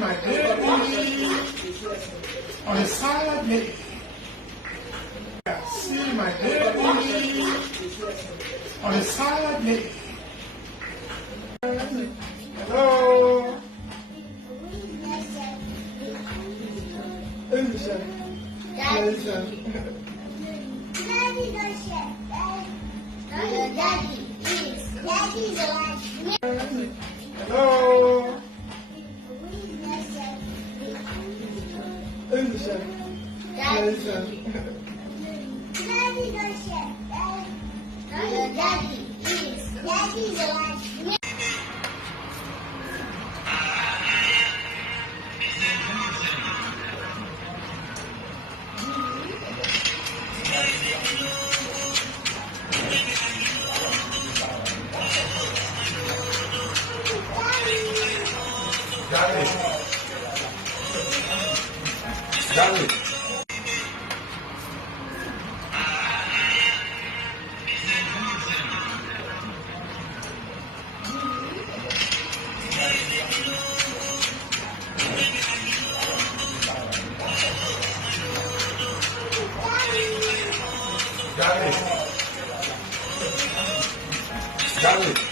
my baby on a salad day. See my baby on a salad day. Hello. Daddy is. Daddy's alive. Hello. Daddy's alive. Got it. Got it. Got it. Got it.